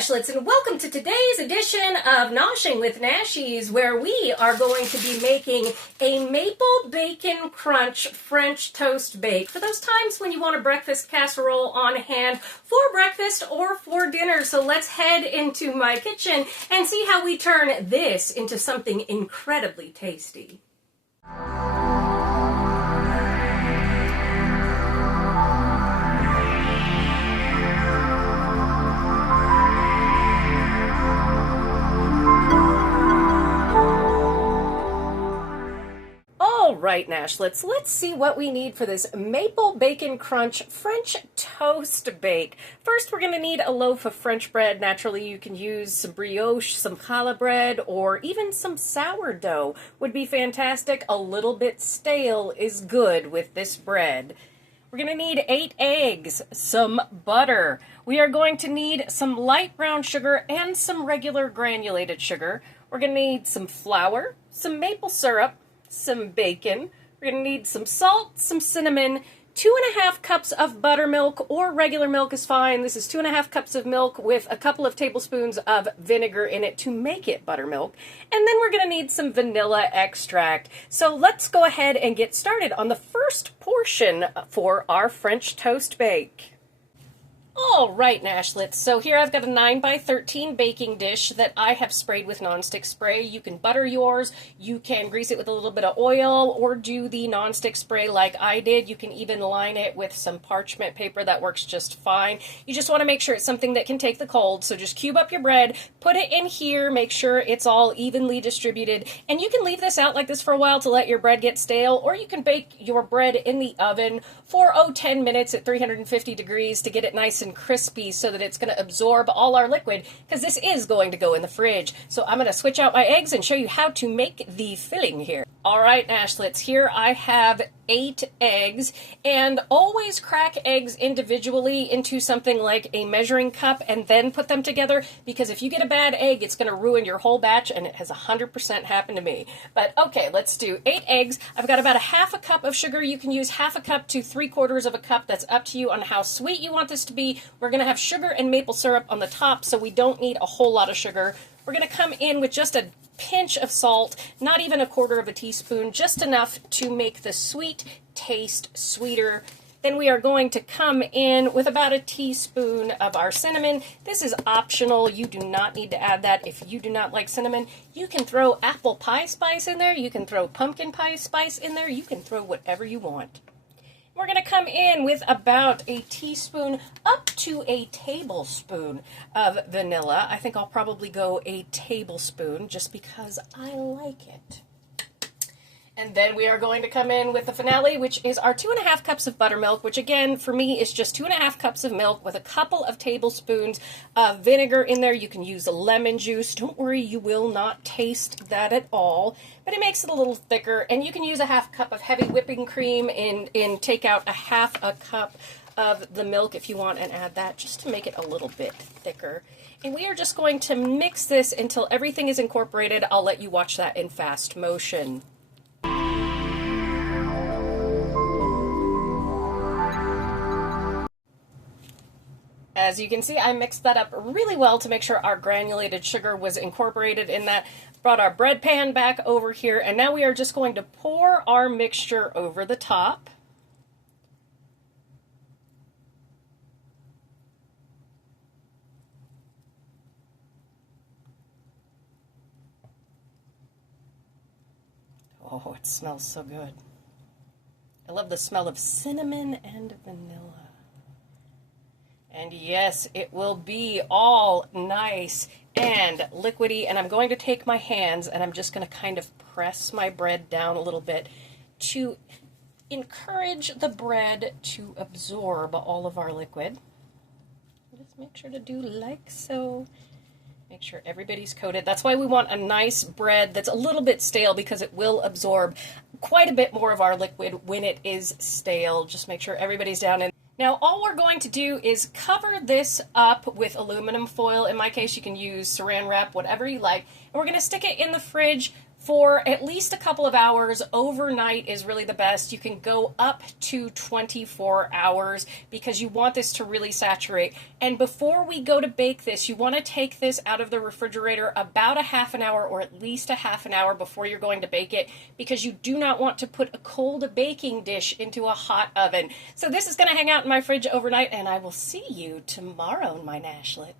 Nashlets, and welcome to today's edition of Noshing with Nashies, where we are going to be making a maple bacon crunch French toast bake for those times when you want a breakfast casserole on hand for breakfast or for dinner. So let's head into my kitchen and see how we turn this into something incredibly tasty. All right, Nashlets, let's see what we need for this maple bacon crunch French toast bake. First, we're going to need a loaf of French bread. Naturally, you can use some brioche, some challah bread, or even some sourdough would be fantastic. A little bit stale is good with this bread. We're going to need 8 eggs, some butter. We are going to need some light brown sugar and some regular granulated sugar. We're going to need some flour, some maple syrup, some bacon. We're going to need some salt, some cinnamon, 2½ cups of buttermilk, or regular milk is fine. This is 2½ cups of milk with a couple of tablespoons of vinegar in it to make it buttermilk. And then we're going to need some vanilla extract. So let's go ahead and get started on the first portion for our French toast bake. All right, Nashlets, so here I've got a 9x13 baking dish that I have sprayed with nonstick spray. You can butter yours, you can grease it with a little bit of oil, or do the nonstick spray like I did. You can even line it with some parchment paper. That works just fine. You just want to make sure it's something that can take the cold, so just cube up your bread, put it in here, make sure it's all evenly distributed, and you can leave this out like this for a while to let your bread get stale, or you can bake your bread in the oven for 10 minutes at 350 degrees to get it nice and crispy so that it's going to absorb all our liquid, because this is going to go in the fridge. So I'm going to switch out my eggs and show you how to make the filling here. All right, Nashlets, here I have 8 eggs, and always crack eggs individually into something like a measuring cup and then put them together, because if you get a bad egg, it's going to ruin your whole batch, and it has 100% happened to me. But okay, let's do 8 eggs. I've got about ½ cup of sugar. You can use ½ cup to 3/4 cup. That's up to you on how sweet you want this to be. We're going to have sugar and maple syrup on the top, so we don't need a whole lot of sugar. We're going to come in with just a pinch of salt, not even 1/4 teaspoon, just enough to make the sweet taste sweeter. Then we are going to come in with about 1 teaspoon of our cinnamon. This is optional. You do not need to add that. If you do not like cinnamon, you can throw apple pie spice in there. You can throw pumpkin pie spice in there. You can throw whatever you want. We're going to come in with about 1 teaspoon up to 1 tablespoon of vanilla. I think I'll probably go 1 tablespoon just because I like it. And then we are going to come in with the finale, which is our 2½ cups of buttermilk, which again, for me, is just 2½ cups of milk with a couple of tablespoons of vinegar in there. You can use lemon juice. Don't worry, you will not taste that at all, but it makes it a little thicker. And you can use a ½ cup of heavy whipping cream and take out a ½ cup of the milk if you want and add that just to make it a little bit thicker. And we are just going to mix this until everything is incorporated. I'll let you watch that in fast motion. As you can see, I mixed that up really well to make sure our granulated sugar was incorporated in that. Brought our bread pan back over here, and now we are just going to pour our mixture over the top. Oh, it smells so good. I love the smell of cinnamon and vanilla. And yes, it will be all nice and liquidy, and I'm going to take my hands and I'm just going to kind of press my bread down a little bit to encourage the bread to absorb all of our liquid. Just make sure to do like so. Make sure everybody's coated. That's why we want a nice bread that's a little bit stale, because it will absorb quite a bit more of our liquid when it is stale. Just make sure everybody's down in. Now, all we're going to do is cover this up with aluminum foil. In my case, you can use saran wrap, whatever you like. And we're going to stick it in the fridge for at least a couple of hours. Overnight is really the best. You can go up to 24 hours because you want this to really saturate. And before we go to bake this, you want to take this out of the refrigerator about a half an hour or at least a half an hour before you're going to bake it, because you do not want to put a cold baking dish into a hot oven. So this is going to hang out in my fridge overnight, and I will see you tomorrow, my Nashlets.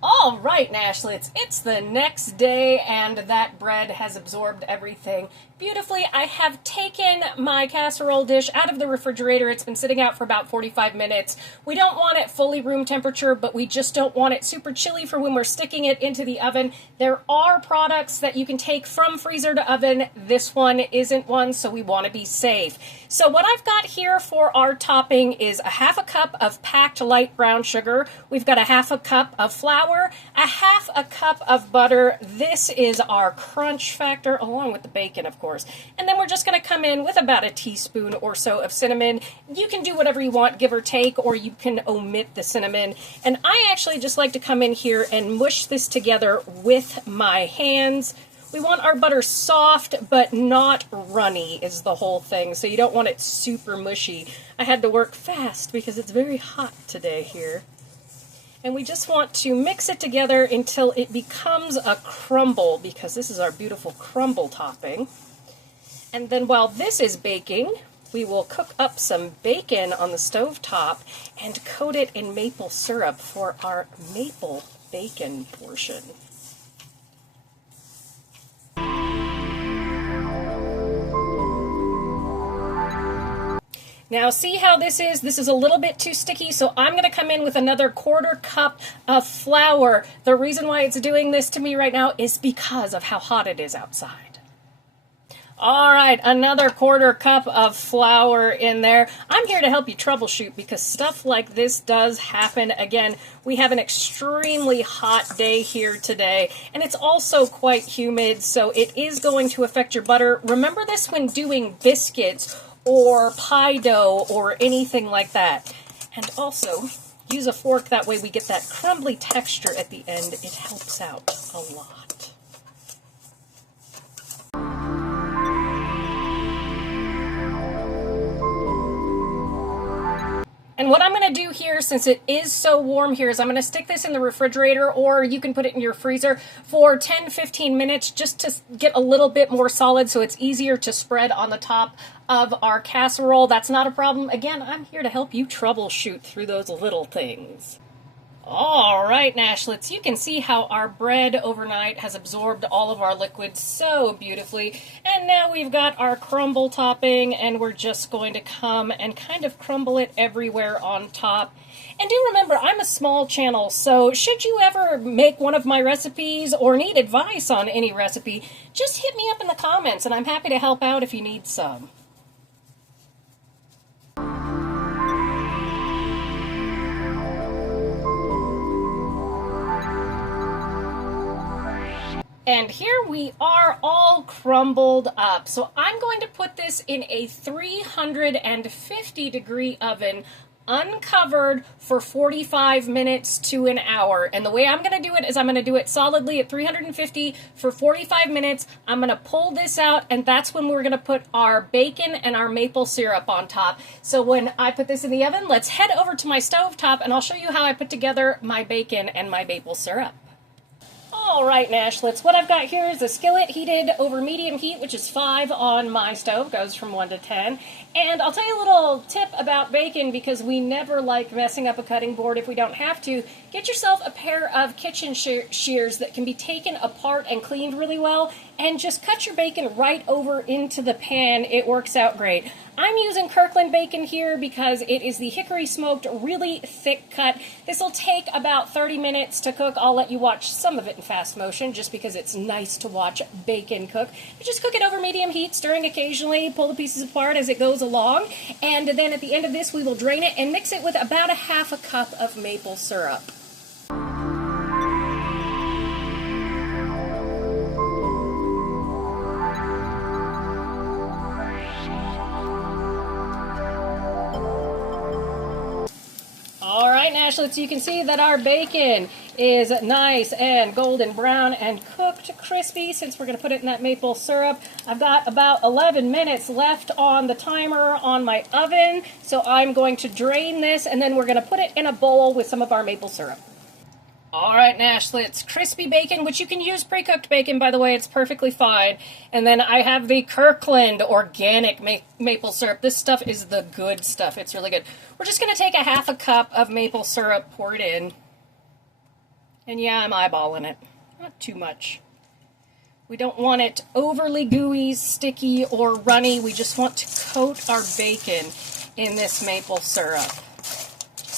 All right, Nashlets, it's the next day, and that bread has absorbed everything beautifully. I have taken my casserole dish out of the refrigerator. It's been sitting out for about 45 minutes. We don't want it fully room temperature, but we just don't want it super chilly for when we're sticking it into the oven. There are products that you can take from freezer to oven. This one isn't one, so we want to be safe. So what I've got here for our topping is a half a cup of packed light brown sugar. We've got a half a cup of flour, a half a cup of butter. This is our crunch factor, along with the bacon, of course. And then we're just going to come in with about a teaspoon or so of cinnamon. You can do whatever you want, give or take, or you can omit the cinnamon. And I actually just like to come in here and mush this together with my hands. We want our butter soft, but not runny is the whole thing. So you don't want it super mushy. I had to work fast because it's very hot today here. And we just want to mix it together until it becomes a crumble, because this is our beautiful crumble topping. And then while this is baking, we will cook up some bacon on the stove top and coat it in maple syrup for our maple bacon portion. Now see how this is? This is a little bit too sticky, so I'm going to come in with another 1/4 cup of flour. The reason why it's doing this to me right now is because of how hot it is outside. All right, another 1/4 cup of flour in there. I'm here to help you troubleshoot because stuff like this does happen. Again, we have an extremely hot day here today, and it's also quite humid, so it is going to affect your butter. Remember this when doing biscuits or pie dough or anything like that. And also, use a fork, that way we get that crumbly texture at the end. It helps out a lot. And what I'm going to do here, since it is so warm here, is I'm going to stick this in the refrigerator, or you can put it in your freezer for 10-15 minutes just to get a little bit more solid so it's easier to spread on the top of our casserole. That's not a problem. Again, I'm here to help you troubleshoot through those little things. All right, Nashlets, you can see how our bread overnight has absorbed all of our liquids so beautifully. And now we've got our crumble topping, and we're just going to come and kind of crumble it everywhere on top. And do remember, I'm a small channel, so should you ever make one of my recipes or need advice on any recipe, just hit me up in the comments, and I'm happy to help out if you need some. And here we are all crumbled up. So I'm going to put this in a 350-degree oven, uncovered, for 45 minutes to an hour. And the way I'm going to do it is I'm going to do it solidly at 350 for 45 minutes. I'm going to pull this out, and that's when we're going to put our bacon and our maple syrup on top. So when I put this in the oven, let's head over to my stove top, and I'll show you how I put together my bacon and my maple syrup. All right, Nashlets, what I've got here is a skillet heated over medium heat, which is 5 on my stove, goes from 1 to 10. And I'll tell you a little tip about bacon, because we never like messing up a cutting board if we don't have to. Get yourself a pair of kitchen shears that can be taken apart and cleaned really well, and just cut your bacon right over into the pan. It works out great. I'm using Kirkland bacon here because it is the hickory smoked, really thick cut. This will take about 30 minutes to cook. I'll let you watch some of it in fast motion just because it's nice to watch bacon cook. You just cook it over medium heat, stirring occasionally, pull the pieces apart as it goes along, and then at the end of this we will drain it and mix it with about a half a cup of maple syrup. Nashlets, you can see that our bacon is nice and golden brown and cooked crispy since we're going to put it in that maple syrup. I've got about 11 minutes left on the timer on my oven, so I'm going to drain this and then we're going to put it in a bowl with some of our maple syrup. All right, Nashlets, crispy bacon, which you can use pre-cooked bacon, by the way, it's perfectly fine. And then I have the Kirkland organic maple syrup. This stuff is the good stuff. It's really good. We're just going to take a half a cup of maple syrup, pour it in. And yeah, I'm eyeballing it. Not too much. We don't want it overly gooey, sticky, or runny. We just want to coat our bacon in this maple syrup.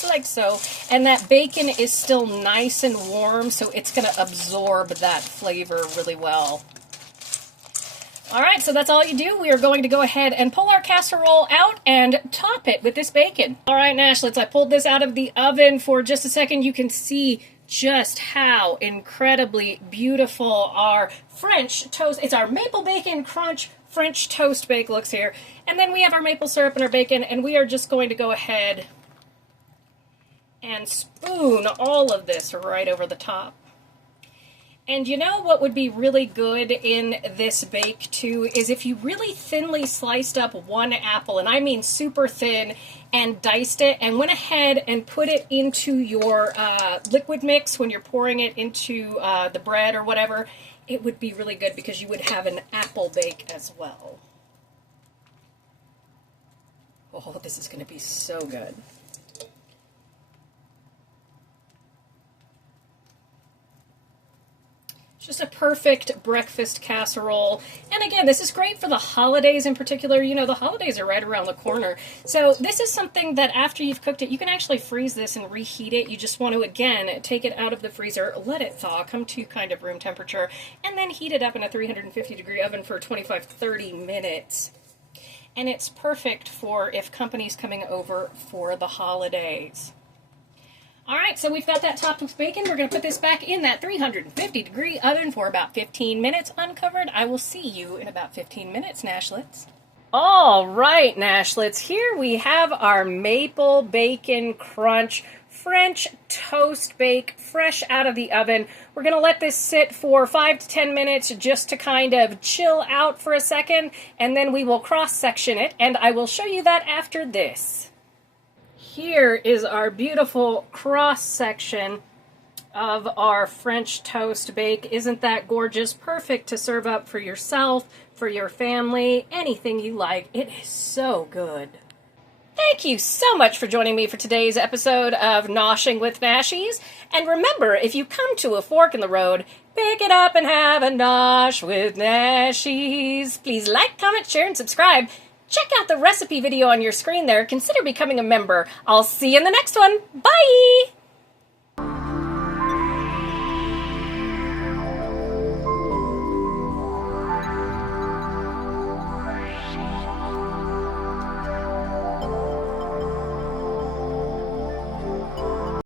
Like so, and that bacon is still nice and warm, so it's going to absorb that flavor really well. All right, so that's all you do. We are going to go ahead and pull our casserole out and top it with this bacon. All right, Nashlets, I pulled this out of the oven for just a second. You can see just how incredibly beautiful our French toast, it's our maple bacon crunch French toast bake looks here. And then we have our maple syrup and our bacon, and we are just going to go ahead and spoon all of this right over the top. And you know what would be really good in this bake too is if you really thinly sliced up one apple, and I mean super thin, and diced it and went ahead and put it into your liquid mix when you're pouring it into the bread or whatever. It would be really good because you would have an apple bake as well. Oh, this is going to be so good. Just a perfect breakfast casserole. And again, this is great for the holidays in particular. You know, the holidays are right around the corner. So this is something that after you've cooked it, you can actually freeze this and reheat it. You just want to, again, take it out of the freezer, let it thaw, come to kind of room temperature, and then heat it up in a 350-degree oven for 25-30 minutes. And it's perfect for if company's coming over for the holidays. All right, so we've got that topped with bacon. We're going to put this back in that 350-degree oven for about 15 minutes uncovered. I will see you in about 15 minutes, Nashlets. All right, Nashlets, here we have our maple bacon crunch French toast bake fresh out of the oven. We're going to let this sit for 5 to 10 minutes just to kind of chill out for a second, and then we will cross-section it, and I will show you that after this. Here is our beautiful cross-section of our French toast bake. Isn't that gorgeous? Perfect to serve up for yourself, for your family, anything you like. It is so good. Thank you so much for joining me for today's episode of Noshing with Nashies. And remember, if you come to a fork in the road, pick it up and have a nosh with Nashies. Please like, comment, share, and subscribe. Check out the recipe video on your screen there. Consider becoming a member. I'll see you in the next one. Bye!